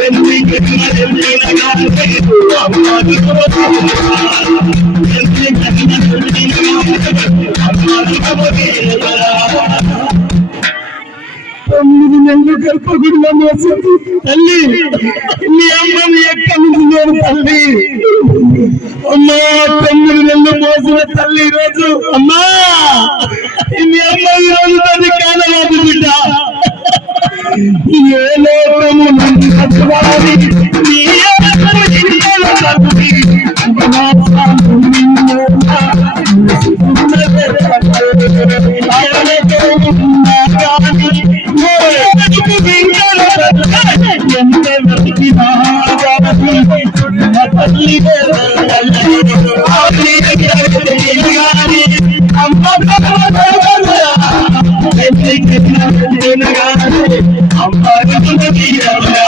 తొమ్మిది నెలలు గర్భగుడిలో మోసింది తల్లి నీ అమ్మని ఎక్కడి నుంచి నేను తల్లి అమ్మా తొమ్మిది నెలలు మోసిన తల్లి ఈరోజు అమ్మా నీ అమ్మ ఈరోజు తల్లి కానరాదు బిడ్డ वाली नी I'm not going to be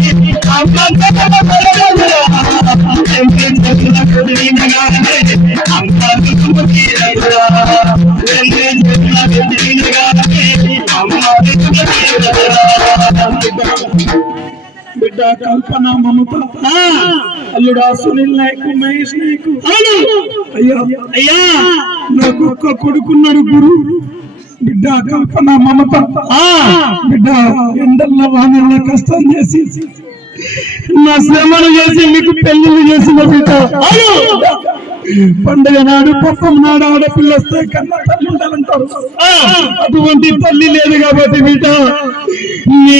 బిడ్డ కల్పన మమత అల్లుడా సునీల్ నాయకు మహేష్ నాయకు అయ్యా అయ్యా నాకు ఒక్క కొడుకున్నాడు గురు బిడ్డ కల్పన మమత బిడ్డ ఎండల్ల వానల్లో కష్టం చేసి నా శ్రమను చేసి మీకు పెళ్లిళ్ళు చేసిన బిడ్డ పండుగ నాడు పప్పం నాడు ఆడపిల్ల వస్తే కన్నా తల్లి ఉండాలంటారు అటువంటి తల్లి లేదు కాబట్టి బిడ్డ నీ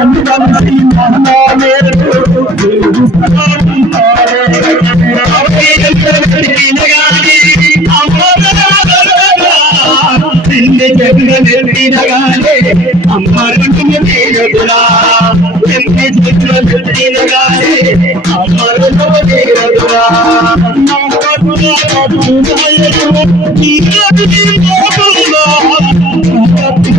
I'm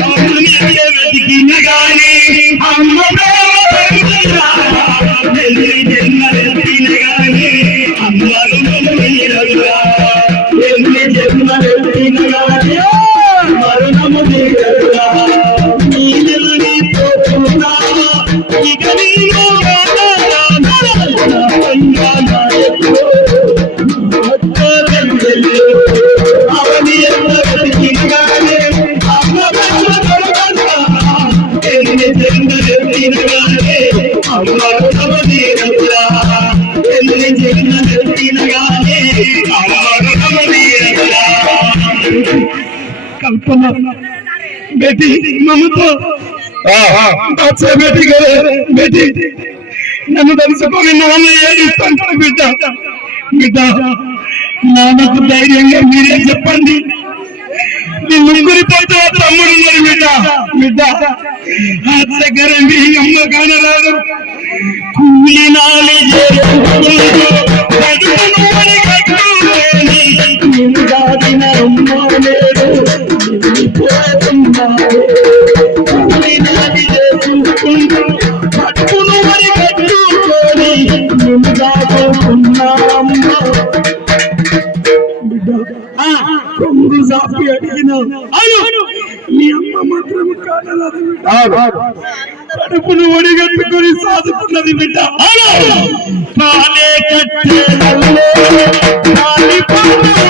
Kalkın edemedik yine gani కల్పన బేటీ మమతో బాచా బేటీ గరే బేటీ నన్ను తెలుసుకొని నాన్న ఏడిస్తాను బిడ్డ బిడ్డ నాన్నకు ధైర్యంగా మీరే చెప్పండి నీ ముగ్గురి పోతే తమ్ముడు మరి బిడ్డ బిడ్డ ఆ దగ్గర మీ అమ్మ కానరాదు కూలినాలి చేసుకుంటూ కడుపును మరి కట్టుకొని అడిగిన మీ అమ్మ మాత్రం కడుపును ఒడిగట్టుకుని సాదుకున్నది బిడ్డ కాలే కట్టే